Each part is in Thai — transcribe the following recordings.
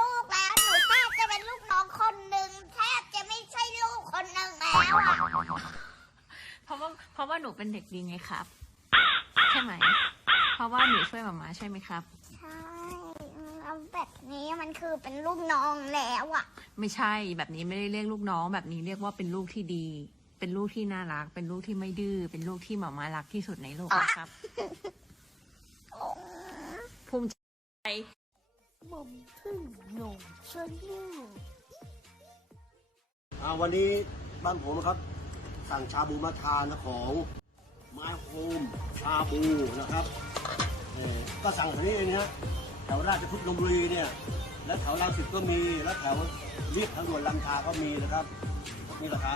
ลูกแล้ว หนูแทบจะเป็นลูกน้องคนหนึ่งแทบจะไม่ใช่ลูกคนหนึ่งแล้วอะเพราะว่าเพราะว่าหนูเป็นเด็กดีไงครับ ใช่ไหม เพราะว่าหนูช่วยหมามาใช่ไหมครับ ใช่แล้วแบบนี้มันคือเป็นลูกน้องแล้วอะไม่ใช่แบบนี้ไม่ได้เรียกลูกน้อง แบบนี้เรียกว่าเป็นลูกที่ดี เป็นลูกที่น่ารัก เป็นลูกที่ไม่ดื้อเป็นลูกที่หมามารักที่สุดในโลกนะครับ ภูมิใจ หม่อมพึ่งหนุ่มชนลูกอ่าวันนี้บ้านผมนะครับ สั่งชาบูมาทานนะของไม้โฮมชาบูนะครับเอ่อก็สั่งแถวนี้เองนะฮะแถวราชพฤกษ์ธนบุรีเนี่ย และแถวรังสิตก็มี และแถวเรียบทางด่วนลำทาก็มีนะครับ นี่ราคา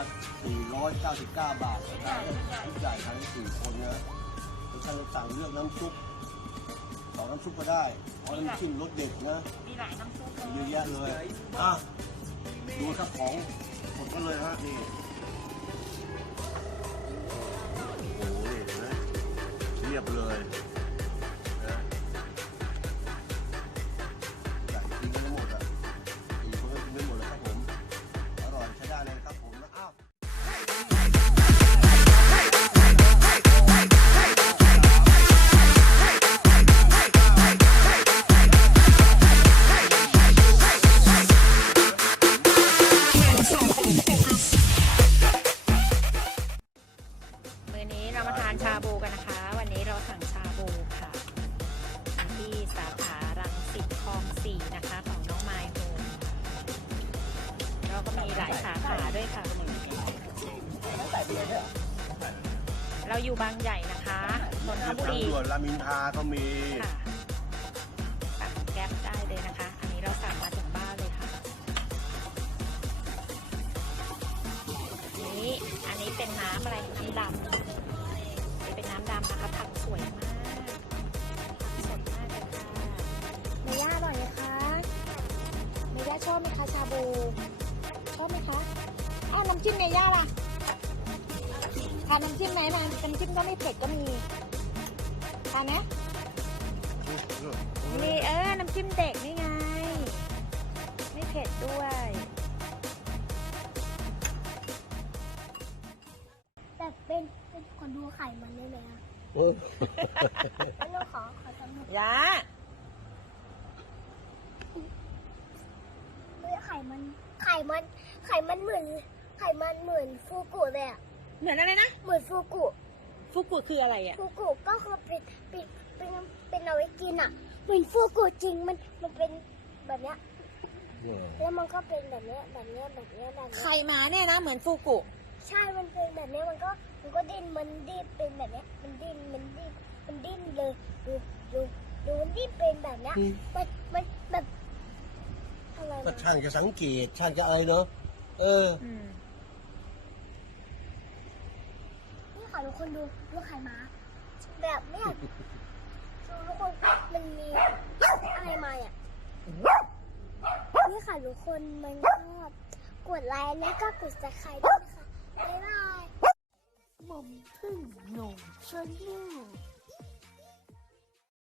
499 บาทนะครับทุกใหญ่ทั้งสี่คนนะแล้วท่านสั่งเลือกน้ำซุปสองน้ำซุปก็ได้ เพราะน้ำจิ้มรสเด็ดนะมีหลายน้ำซุปเยอะแยะเลยอะดูครับของหมดก็เลยฮะนี่โอ้โหเห็นไหมเรียบเลย มื้อนี้เรามาทานชาบูกันนะคะ วันนี้เราสั่งชาบูค่ะ ที่สาขารังสิตคลองสี่นะคะ ของน้องไมายโฮมเราก็มีหลายสาขาด้วยค่ะ เราอยู่บางใหญ่นะคะนนทบุรีทางด่วนรามอินทราก็มีค่ะสั่งแก๊ปได้เลยนะคะ อันนี้เราสั่งมาถึงบ้านเลยค่ะนี้อันนี้เป็นน้ำอะไรน้ำดำนี่เป็นน้ำ ดำนะคะผักสวยมากสดมากเลยค่ะเมย่าอร่อยไหมคะเมย่าชอบไหมคะชาบูชอบไหมคะอ้าวน้ำจิ้มเมย่าล่ะทานน้ำจิ้มไหมมาน้ำจิ้มก็ไม่เผ็ดก็มีทานนะนี่เออน้ำจิ้มเด็กนี่ไง ไม่เผ็ดด้วย คนดูไข่มันได้ไหมอะโอ้ยไม่ต้องขอขอจำหน่อยยาเฮ้ยไข่มัน ไข่มัน ไข่มันเหมือน ไข่มันเหมือนฟูกุเลยอะเหมือนอะไรนะ เหมือนฟูกุ ฟุกุคืออะไรอะ ฟูกุก็คือเป็นเป็นเป็นเป็นเอาไว้กินอะเหมือนฟูกุจริงมันมันเป็นแบบเนี้ยแล้วมันก็เป็นแบบเนี้ยแบบเนี้ยแบบเนี้ยแบบเนี้ยไข่หมาเนี่ยนะ เหมือนฟุกุ ใช่ มันเป็นแบบเนี้ยมันก็ มันก็ดิ้นมันดิ้นเป็นแบบเนี้ยมันดิ้นมันดิ้นมันดิ้นเลยดูดูดูมันดิ้นเป็นแบบเนี้ยมันมันแบบอะไรก็นะช่างจะสังเกตช่างจะอะไรเนาะเอออืมนี่ค่ะทุกคนดูดูไข่ม้าแบบเนี้ยดูทุกคนมันมีอะไรมาอะนี่ค่ะทุกคนมันก็กดไลค์แล้วก็กดซับสไครต์ด้วยนะคะบ๊ายบาย หม่อม